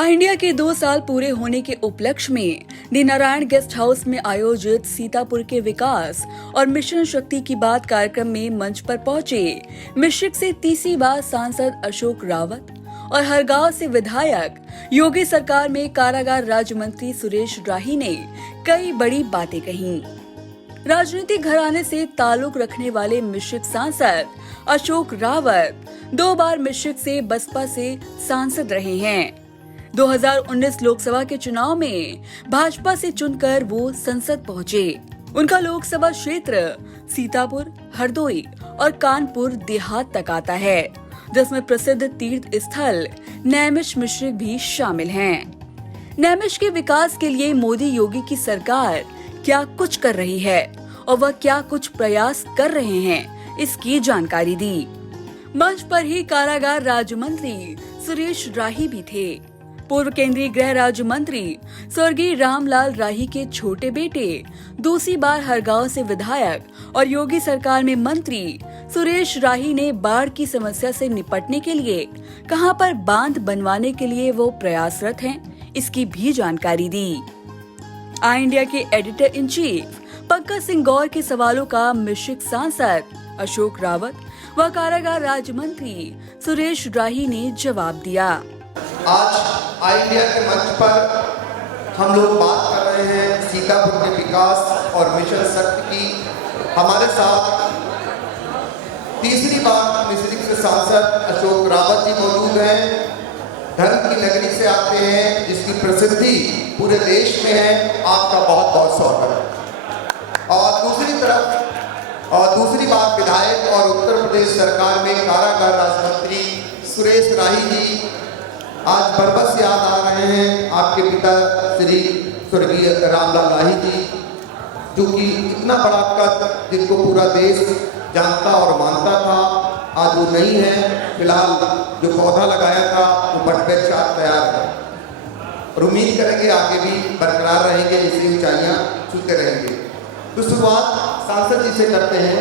India के 2 साल पूरे होने के उपलक्ष्य में दी नारायण गेस्ट हाउस में आयोजित सीतापुर के विकास और मिशन शक्ति की बात कार्यक्रम में मंच पर पहुंचे मिश्रिक से तीसरी बार सांसद अशोक रावत और हरगांव से विधायक योगी सरकार में कारागार राज्य मंत्री सुरेश राही ने कई बड़ी बातें कहीं। राजनीतिक घराने से ताल्लुक रखने वाले मिश्रिक सांसद अशोक रावत 2 बार मिश्रिक से बसपा से सांसद रहे हैं। 2019 लोकसभा के चुनाव में भाजपा से चुनकर वो संसद पहुंचे। उनका लोकसभा क्षेत्र सीतापुर, हरदोई और कानपुर देहात तक आता है, जिसमें प्रसिद्ध तीर्थ स्थल नैमिष मिश्रिक भी शामिल हैं। नैमिष के विकास के लिए मोदी योगी की सरकार क्या कुछ कर रही है और वह क्या कुछ प्रयास कर रहे हैं, इसकी जानकारी दी। मंच पर ही कारागार राज्य मंत्री सुरेश राही भी थे। पूर्व केंद्रीय गृह राज्य मंत्री स्वर्गीय रामलाल राही के छोटे बेटे दूसरी बार हरगांव से विधायक और योगी सरकार में मंत्री सुरेश राही ने बाढ़ की समस्या से निपटने के लिए कहां पर बांध बनवाने के लिए वो प्रयासरत हैं, इसकी भी जानकारी दी। इंडिया के editor in chief Pankaj Singh Gaur के सवालों का मिश्रिक सांसद अशोक रावत व कारागार राज्य मंत्री सुरेश राही ने जवाब दिया। आज इंडिया के मंच पर हम लोग बात कर रहे हैं सीतापुर के विकास और मिशन शक्ति की। हमारे साथ तीसरी बार मिश्रिक से सांसद अशोक रावत जी मौजूद हैं। धर्म की नगरी से आते हैं, जिसकी प्रसिद्धि पूरे देश में है। आपका बहुत बहुत स्वागत है। और दूसरी बार विधायक और उत्तर प्रदेश सरकार में कारागार राज्य मंत्री सुरेश राही जी आज बरबस याद आ रहे हैं आपके पिता श्री स्वर्गीय रामलाल राही जी, जो कि इतना बड़ा कद जिनको पूरा देश जानता और मानता था, आज वो नहीं है। फिलहाल जो पौधा लगाया था वो बटबेच तैयार है और उम्मीद करेंगे आगे भी बरकरार रहेंगे, इसी ऊंचाइयां छूते रहेंगे। तो शुरुआत सांसद जी से करते हैं।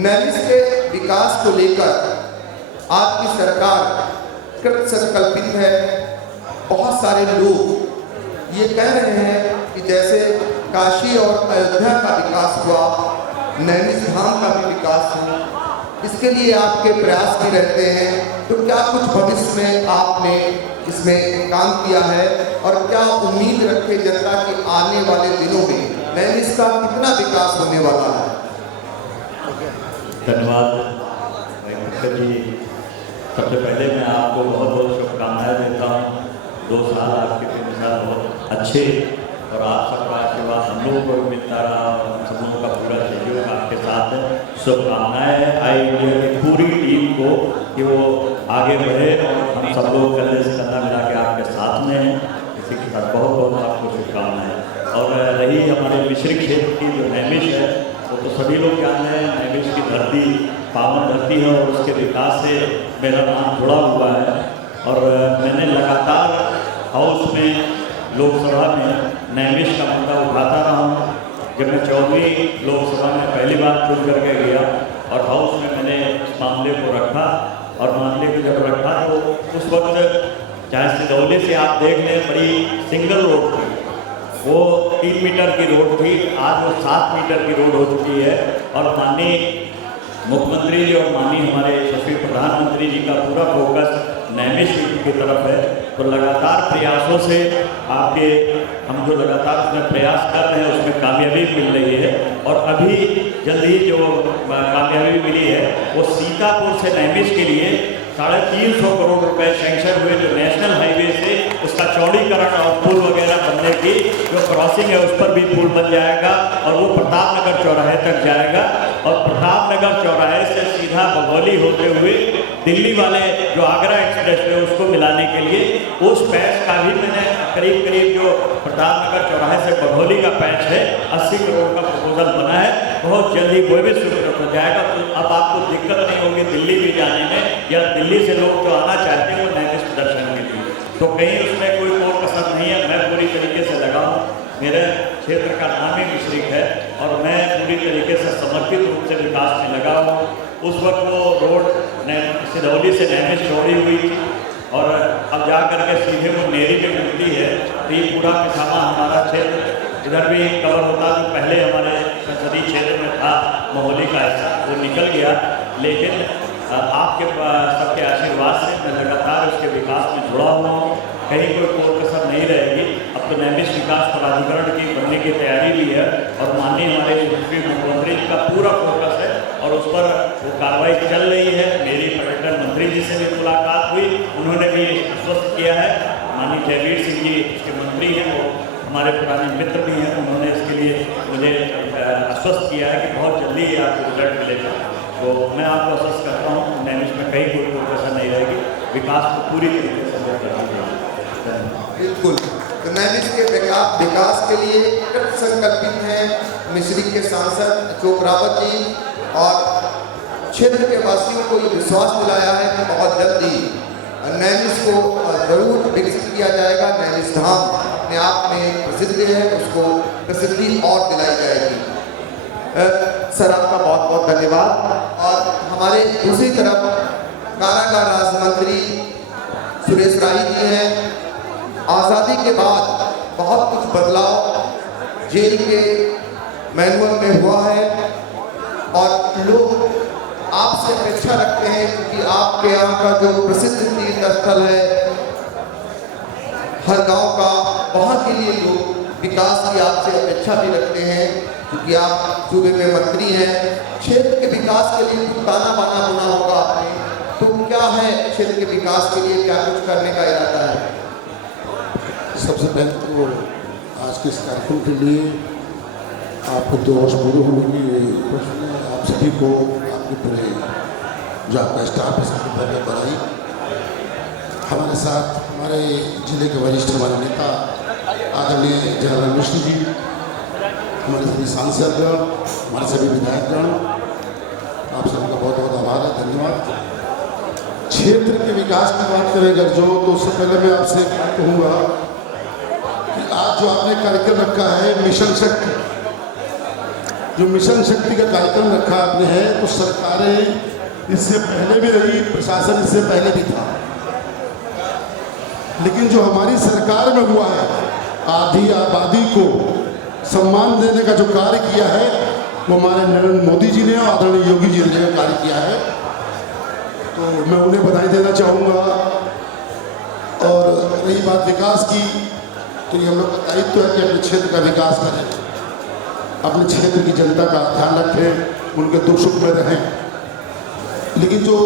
नैमिष के विकास को लेकर आपकी सरकार कृत संकल्पित है। बहुत सारे लोग ये कह रहे हैं कि जैसे काशी और अयोध्या का विकास हुआ, नैमिष धाम का भी विकास हो, इसके लिए आपके प्रयास भी रहते हैं। तो क्या कुछ भविष्य में आपने इसमें काम किया है और क्या उम्मीद रखे जनता के आने वाले दिनों में नैमिष का कितना विकास होने वाला है? धन्यवाद जी। सबसे पहले मैं आपको बहुत बहुत शुभकामनाएं देता हूँ। 2 साल आपके 3 साल बहुत अच्छे और आप सबका आशीर्वाद हम लोगों को मिलता रहा और हम सब लोगों का पूरा सहयोग आपके साथ है। शुभकामनाएं इंडिया की पूरी टीम को कि वो आगे बढ़े और हम सब लोग कंधे से कंधा मिला के आपके साथ में हैं। इसी के साथ बहुत बहुत आपको शुभकामनाएं। और रही हमारे मिश्रिक क्षेत्र की जो नैमिष है, वो तो सभी लोग जानते हैं। नैमिष की धरती पावन धरती है और उसके विकास से मेरा नाम जुड़ा हुआ है। और मैंने लगातार हाउस में लोकसभा में नैमिष का मुद्दा उठाता रहा हूँ। जब मैं 14वीं लोकसभा में पहली बार चुन करके गया और हाउस में मैंने इस मामले को रखा और मामले को जब रखा तो उस वक्त चाहे सिदौली से आप देख लें, बड़ी सिंगल रोड थी, वो 3 मीटर की रोड थी, आज वो 7 मीटर की रोड हो चुकी है। और माननीय मुख्यमंत्री जी और माननीय हमारे यशस्वी प्रधानमंत्री जी का पूरा फोकस नैमिष की तरफ है। तो लगातार प्रयासों से आपके हम जो लगातार उसमें प्रयास कर रहे हैं उसमें कामयाबी मिल रही है। और अभी जल्द ही जो कामयाबी मिली है वो सीतापुर से नैमिष के लिए 350 करोड़ रुपए सैंक्शन हुए। जो नेशनल हाईवे से उसका चौड़ीकरण और पुल वगैरह बनने की जो क्रॉसिंग है उस पर भी पुल बन जाएगा और वो प्रताप नगर चौराहे तक जाएगा। और प्रताप नगर चौराहे से सीधा बघौली होते हुए दिल्ली वाले जो आगरा एक्सप्रेस है उसको मिलाने के लिए उस पैच का भी मैंने करीब जो प्रताप नगर चौराहे से बघौली का पैच है 80 करोड़ का प्रपोजल बना है। बहुत जल्दी वो भी स्वीकृत हो जाएगा। तो अब आपको दिक्कत नहीं होगी दिल्ली भी जाने में, या दिल्ली से लोग जो आना चाहते हैं वो नैमिष दर्शन के लिए। तो कहीं उसमें कोई कसर नहीं है। मैं पूरी तरीके से लगा हूँ। मेरे क्षेत्र का नाम ही मिश्रिक है और मैं पूरी तरीके से समर्पित रूप से विकास में लगा हूँ। उस वक्त वो रोड सिदौली से नैमिष चौड़ी हुई थी और अब जा करके सीधे वो नेरी में मिलती है। तो ये पूरा पिछावा हमारा क्षेत्र इधर भी कवर होता, जो पहले हमारे संसदीय क्षेत्र में था मोहली का हिस्सा, वो निकल गया। लेकिन आपके सबके आशीर्वाद से मैं लगातार उसके विकास में जुड़ा हुआ हूँ, कहीं कोई कोर कसर नहीं रहेगी। अब तो नैमिष विकास प्राधिकरण की बनने की तैयारी भी है और माननीय हमारे यशस्वी मुख्यमंत्री जी का पूरा फोकस है और उस पर वो कार्रवाई चल रही है। मेरी पर्यटन मंत्री जी से भी मुलाकात हुई, उन्होंने भी आश्वस्त किया है। माननीय जयवीर सिंह जी इसके मंत्री हैं, वो हमारे पुराने मित्र भी हैं, उन्होंने इसके लिए मुझे आश्वस्त किया है कि बहुत जल्दी ही आपको रिजल्ट मिलेगा। तो मैं आपको आश्वस्त करता हूँ नैमिष में कहीं कोई कसर नहीं रहेगी, विकास को पूरी तरीके से बिल्कुल। तो नैमिष के विकास के लिए कृत संकल्पित हैं मिश्रिक के सांसद अशोक रावत जी, और क्षेत्र के वासियों को ये विश्वास दिलाया है कि बहुत जल्दी नैमिष को जरूर विकसित किया जाएगा। नैमिष धाम अपने आप में प्रसिद्ध है, उसको प्रसिद्धि और दिलाई जाएगी। सर आपका बहुत बहुत धन्यवाद। और हमारे दूसरी तरफ कारागार राज्य मंत्री सुरेश राही जी हैं। आज़ादी के बाद बहुत कुछ बदलाव जेल के मैनुअल में हुआ है और लोग आपसे अपेक्षा रखते हैं, क्योंकि आपके यहाँ का जो प्रसिद्ध तीर्थ स्थल है हर गांव का, वहाँ के लिए लोग विकास की आपसे अपेक्षा भी रखते हैं, क्योंकि आप सूबे में मंत्री हैं। क्षेत्र के विकास के लिए कुछ ताना बाना होना होगा आपने, तो क्या है क्षेत्र के विकास के लिए क्या कुछ करने का इरादा है? सबसे पहले तो आज के इस कार्यक्रम के लिए आपको 2 वर्ष पूरे होने की खुशी में आप सभी को, आपके पूरे जो आपका स्टाफ है, सबको पहले बधाई। हमारे साथ हमारे जिले के वरिष्ठ हमारे नेता आदरणीय जयराम मिश्र जी, हमारे सभी सांसदगण, हमारे सभी विधायकगण, आप सबका बहुत बहुत आभार है, धन्यवाद। क्षेत्र के विकास की बात करें अगर जो, तो उससे पहले मैं आपसे कहूँगा कि आज जो आपने कार्यक्रम रखा है मिशन शक्ति, जो मिशन शक्ति का कार्यक्रम रखा आपने है, तो सरकारें इससे पहले भी रही, प्रशासन इससे पहले भी था, लेकिन जो हमारी सरकार में हुआ है, आधी आबादी को सम्मान देने का जो कार्य किया है, वो हमारे नरेंद्र मोदी जी ने और आदरणीय योगी जी ने कार्य किया है। तो मैं उन्हें बधाई देना चाहूँगा। और रही बात विकास की, तो ये हम लोग का दायित्व है कि अपने क्षेत्र का विकास करें, अपने क्षेत्र की जनता का ध्यान रखें, उनके दुख सुख में रहें। लेकिन जो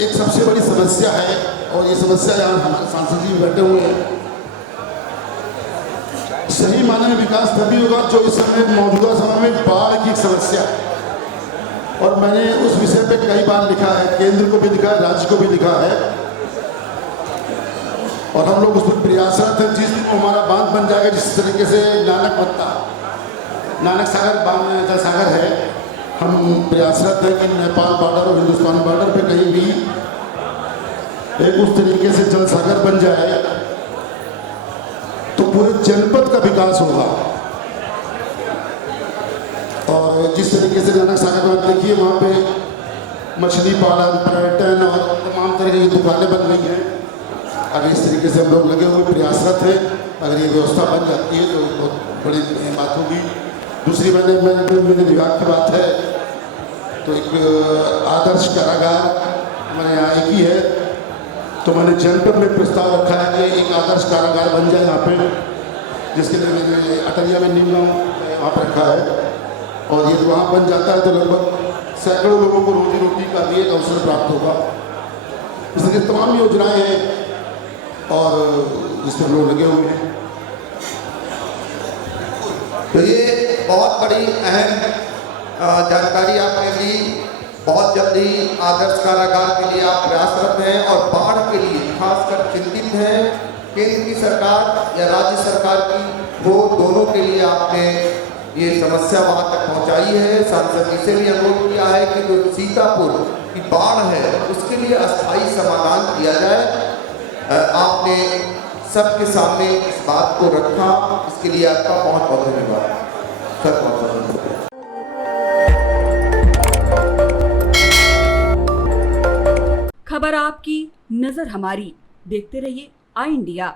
एक सबसे बड़ी समस्या है, और ये समस्या यहाँ हमारे सांसद जी बैठे हुए हैं, सही मायने में विकास तभी होगा जो इस समय मौजूदा समय में बाढ़ की समस्या है। और मैंने उस विषय पे कई बार लिखा है, केंद्र को भी लिखा है, राज्य को भी लिखा है, और हम लोग उस पर प्रयासरत हैं। जिस दिन हमारा बांध बन जाएगा, जिस तरीके से नानक सागर बांध जल सागर है, हम प्रयासरत हैं कि नेपाल बॉर्डर और हिंदुस्तान बॉर्डर पे कहीं भी एक उस तरीके से जल सागर बन जाए तो पूरे जनपद का विकास होगा। और जिस तरीके से नानक सागर में देखिए, वहाँ पे मछली पालन, पर्यटन और तमाम तरह की दुकानें बन रही हैं। अगर इस तरीके से हम लोग लगे हुए प्रयासरत हैं, अगर ये व्यवस्था बन जाती है तो बहुत बड़ी बात होगी। दूसरी मेरे विभाग की बात है, तो एक आदर्श कारागार हमारे यहाँ एक ही है, तो मैंने जनपद में प्रस्ताव रखा है कि एक आदर्श कारागार बन जाए यहाँ पे, जिसके लिए मैंने अटलिया में नीम वहाँ पर रखा है। और ये वहाँ बन जाता है तो लगभग सैकड़ों लोगों को रोजी रोटी का भी एक अवसर प्राप्त होगा। इसलिए तमाम योजनाएं हैं और इस पर लोग लगे हुए हैं। तो ये बहुत बड़ी अहम जानकारी आपने दी। बहुत जल्दी आदर्श कारागार के लिए आप प्रयासरत हैं और बाढ़ के लिए खासकर चिंतित हैं। केंद्र की सरकार या राज्य सरकार की, वो दोनों के लिए आपने ये समस्या वहाँ तक पहुँचाई है। सांसद जी से भी अनुरोध किया है कि जो सीतापुर की बाढ़ है उसके लिए अस्थायी समाधान किया जाए। आपने सबके सामने इस बात को रखा, इसके लिए आपका बहुत बहुत धन्यवाद सर। बहुत बहुत धन्यवाद। खबर आपकी, नजर हमारी। देखते रहिए आई इंडिया।